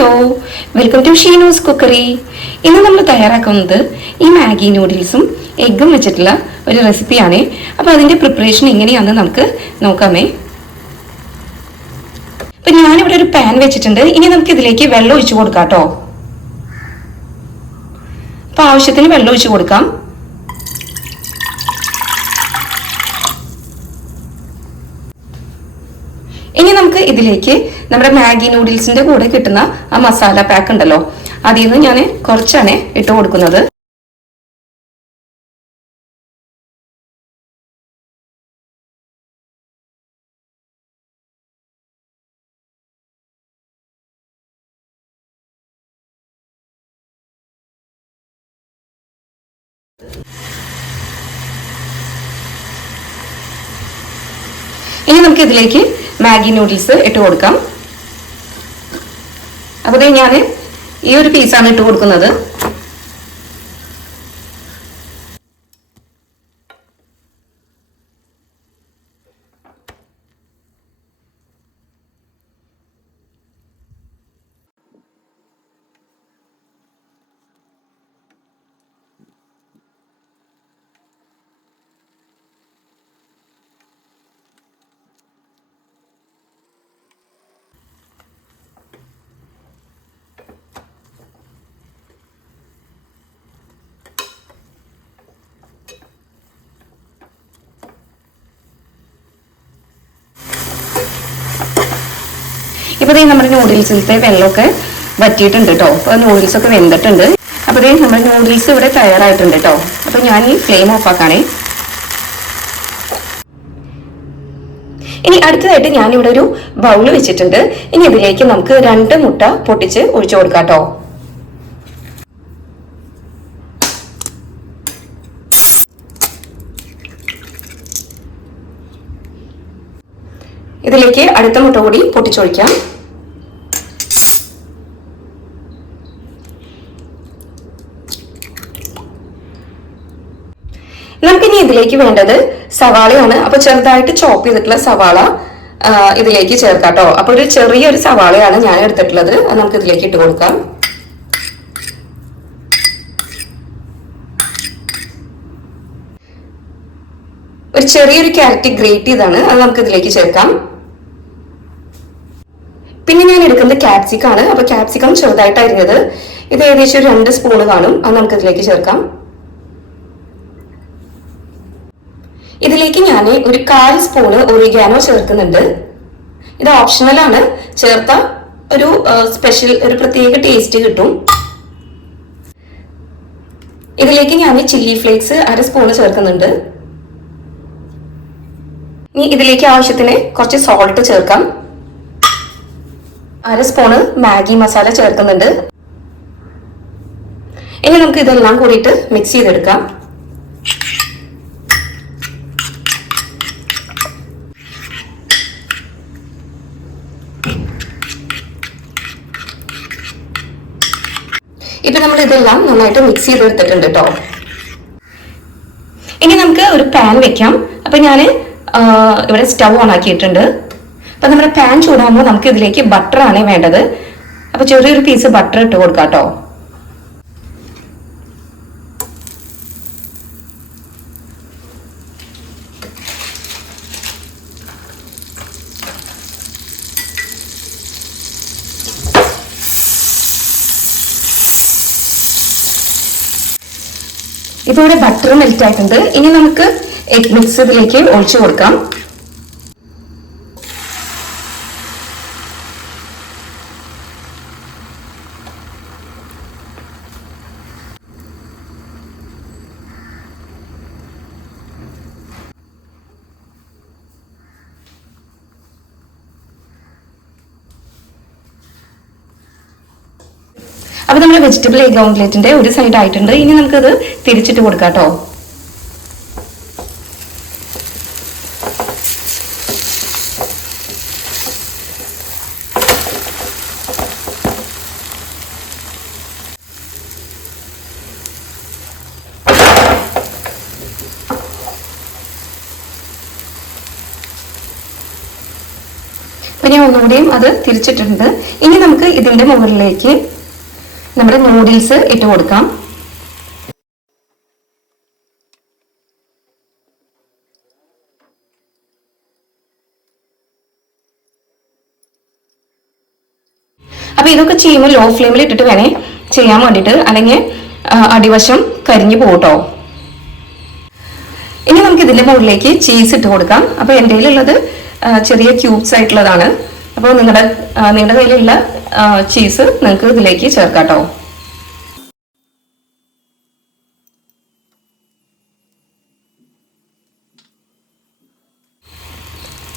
Hello, welcome to Sheenu's cookery. ഇന്ന് നമ്മൾ തയ്യാറാക്കുന്നത് ഈ മാഗി നൂഡിൽസും എഗ്ഗും വെച്ചിട്ടുള്ള ഒരു റെസിപ്പിയാണ്. അപ്പോൾ അതിൻ്റെ പ്രിപ്പറേഷൻ എങ്ങനെയാണെന്ന് നമുക്ക് നോക്കാമേ. അപ്പം ഞാനിവിടെ ഒരു പാൻ വെച്ചിട്ടുണ്ട്. ഇനി നമുക്ക് ഇതിലേക്ക് വെള്ളം ഒഴിച്ചു കൊടുക്കാം കേട്ടോ. അപ്പോൾ ആവശ്യത്തിന് വെള്ളം ഒഴിച്ചു കൊടുക്കാം. ഇനി നമുക്ക് ഇതിലേക്ക് നമ്മുടെ മാഗി നൂഡിൽസിന്റെ കൂടെ കിട്ടുന്ന ആ മസാല പാക്ക് ഉണ്ടല്ലോ, അതിൽ നിന്ന് ഞാൻ കുറച്ചാണ് ഇട്ട് കൊടുക്കുന്നത്. ഇനി നമുക്ക് ഇതിലേക്ക് മാഗി നൂഡിൽസ് ഇട്ട് കൊടുക്കാം. അപ്പോൾ ഞാൻ ഈ ഒരു പീസാണ് ഇട്ട് കൊടുക്കുന്നത്. ഇപ്പോൾ നമ്മുടെ നൂഡിൽസിലത്തെ വെള്ളമൊക്കെ വറ്റിയിട്ടുണ്ട് കേട്ടോ. അപ്പോൾ നൂഡിൽസ് ഒക്കെ വെന്തിട്ടുണ്ട്. അപ്പോൾ നമ്മുടെ നൂഡിൽസ് ഇവിടെ തയ്യാറായിട്ടുണ്ട് കേട്ടോ. അപ്പോൾ ഞാൻ ഈ ഫ്ലെയിം ഓഫ് ആക്കാണേ. ഇനി അടുത്തതായിട്ട് ഞാനിവിടെ ഒരു ബൗള് വെച്ചിട്ടുണ്ട്. ഇനി ഇതിലേക്ക് നമുക്ക് 2 മുട്ട പൊട്ടിച്ച് ഒഴിച്ചു കൊടുക്കാം കേട്ടോ. ഇതിലേക്ക് അടുത്ത മുട്ട കൂടി പൊട്ടിച്ചൊഴിക്കാം. നമുക്കിനി ഇതിലേക്ക് വേണ്ടത് സവാളയാണ്. അപ്പൊ ചെറുതായിട്ട് ചോപ്പ് ചെയ്തിട്ടുള്ള സവാള ഇതിലേക്ക് ചേർക്കാം കേട്ടോ. അപ്പൊ ഒരു ചെറിയൊരു സവാളയാണ് ഞാൻ എടുത്തിട്ടുള്ളത്. അത് നമുക്ക് ഇതിലേക്ക് ഇട്ട് കൊടുക്കാം. ഒരു ചെറിയൊരു ക്യാരറ്റ് ഗ്രേറ്റ് ചെയ്താണ്, അത് നമുക്ക് ഇതിലേക്ക് ചേർക്കാം. പിന്നെ ഞാൻ എടുക്കുന്നത് ക്യാപ്സിക്കാണ്. അപ്പൊ ക്യാപ്സിക്കം ചെറുതായിട്ട് അരിഞ്ഞത്, ഇത് ഏകദേശം ഒരു 2 സ്പൂൺ കാണും. അത് നമുക്ക് ഇതിലേക്ക് ചേർക്കാം. ഇതിലേക്ക് ഞാൻ ഒരു 1/4 സ്പൂണ് ഒറിഗാനോ ചേർക്കുന്നുണ്ട്. ഇത് ഓപ്ഷണൽ ആണ്, ചേർത്ത ഒരു സ്പെഷ്യൽ ഒരു പ്രത്യേക ടേസ്റ്റ് കിട്ടും. ഇതിലേക്ക് ഞാൻ ചില്ലി ഫ്ലേക്സ് 1/2 സ്പൂണ് ചേർക്കുന്നുണ്ട്. ഇനി ഇതിലേക്ക് ആവശ്യത്തിന് കുറച്ച് സോൾട്ട് ചേർക്കാം. 1/2 സ്പൂണ് മാഗി മസാല ചേർക്കുന്നുണ്ട്. ഇനി നമുക്ക് ഇതെല്ലാം കൂടിയിട്ട് മിക്സ് ചെയ്തെടുക്കാം. ഇപ്പൊ നമ്മൾ ഇതെല്ലാം നന്നായിട്ട് മിക്സ് ചെയ്തെടുത്തിട്ടുണ്ട് കേട്ടോ. ഇനി നമുക്ക് ഒരു പാൻ വെക്കാം. അപ്പൊ ഞാൻ ഇവിടെ സ്റ്റവ് ഓൺ ആക്കിയിട്ടുണ്ട്. അപ്പൊ നമ്മുടെ പാൻ ചൂടാകുമ്പോൾ നമുക്ക് ഇതിലേക്ക് ബട്ടർ ആണ് വേണ്ടത്. അപ്പൊ ചെറിയൊരു പീസ് ബട്ടർ ഇട്ട് കൊടുക്കാം കേട്ടോ. ഇപ്പൊ ഇവിടെ ബട്ടർ മെൽറ്റ് ആയിട്ടുണ്ട്. ഇനി നമുക്ക് എഗ് മിക്സ് ഇതിലേക്ക് ഒഴിച്ചു കൊടുക്കാം. അപ്പൊ നമ്മുടെ വെജിറ്റബിൾ എഗ് ഓംലെറ്റിന്റെ ഒരു സൈഡ് ആയിട്ടുണ്ട്. ഇനി നമുക്കത് തിരിച്ചിട്ട് കൊടുക്കാം കേട്ടോ. ഇനി ഞാൻ ഒന്നുകൂടിയും അത് തിരിച്ചിട്ടുണ്ട്. ഇനി നമുക്ക് ഇതിന്റെ മുകളിലേക്ക് നമ്മുടെ നൂഡിൽസ് ഇട്ട് കൊടുക്കാം. അപ്പൊ ഇതൊക്കെ ചെയ്യുമ്പോൾ ലോ ഫ്ലെയിമിൽ ഇട്ടിട്ട് വേണേ ചെയ്യാൻ വേണ്ടിയിട്ട്, അല്ലെങ്കിൽ അടിവശം കരിഞ്ഞു പോകട്ടോ. ഇനി നമുക്ക് ഇതിന്റെ മുകളിലേക്ക് ചീസ് ഇട്ട് കൊടുക്കാം. അപ്പൊ എൻ്റെ കയ്യിലുള്ളത് ചെറിയ ക്യൂബ്സ് ആയിട്ടുള്ളതാണ്. അപ്പോൾ നിങ്ങളുടെ കയ്യിലുള്ള ചീസ് നിങ്ങൾക്ക് ഇതിലേക്ക് ചേർക്കാട്ടോ.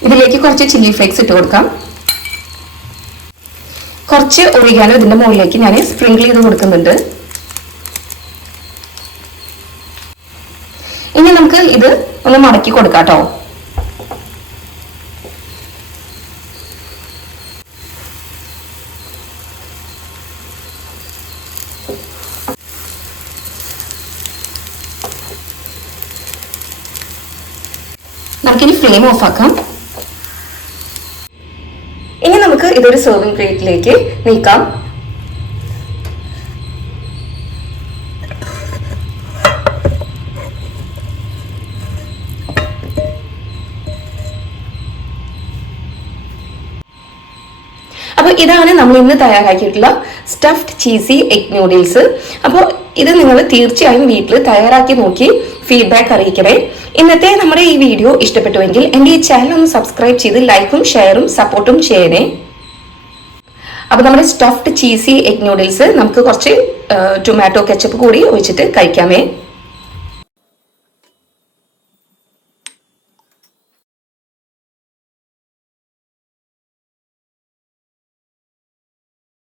ഇതിലേക്ക് കുറച്ച് ചില്ലി ഫ്ലേക്സ് ഇട്ട് കൊടുക്കാം. കുറച്ച് ഒറിഗാനോ ഇതിന്റെ മുകളിലേക്ക് ഞാൻ സ്പ്രിങ്കിൾ ചെയ്ത് കൊടുക്കുന്നുണ്ട്. ഇനി നമുക്ക് ഇത് ഒന്ന് മടക്കി കൊടുക്കാം കേട്ടോ. നമുക്കിനി ഫ്ലെയിം ഓഫ് ആക്കാം. ഇനി നമുക്ക് ഇതൊരു സെർവിംഗ് പ്ലേറ്റിലേക്ക് നീക്കാം. അപ്പോൾ ഇതാണ് നമ്മൾ ഇന്ന് തയ്യാറാക്കിയിട്ടുള്ള സ്റ്റഫ്ഡ് ചീസി എഗ് നൂഡിൽസ്. അപ്പോൾ ഇത് നിങ്ങൾ തീർച്ചയായും വീട്ടിൽ തയ്യാറാക്കി നോക്കി ഫീഡ്ബാക്ക് അറിയിക്കണേ. ഇന്നത്തെ നമ്മുടെ ഈ വീഡിയോ ഇഷ്ടപ്പെട്ടുവെങ്കിൽ എൻ്റെ ഈ ചാനൽ ഒന്ന് സബ്സ്ക്രൈബ് ചെയ്ത് ലൈക്കും ഷെയറും സപ്പോർട്ടും ചെയ്യണേ. അപ്പോൾ നമ്മുടെ സ്റ്റഫ്ഡ് ചീസി എഗ് നൂഡിൽസ് നമുക്ക് കുറച്ച് ടൊമാറ്റോ കെച്ചപ്പ് കൂടി ഒഴിച്ചിട്ട് കഴിക്കാമേ.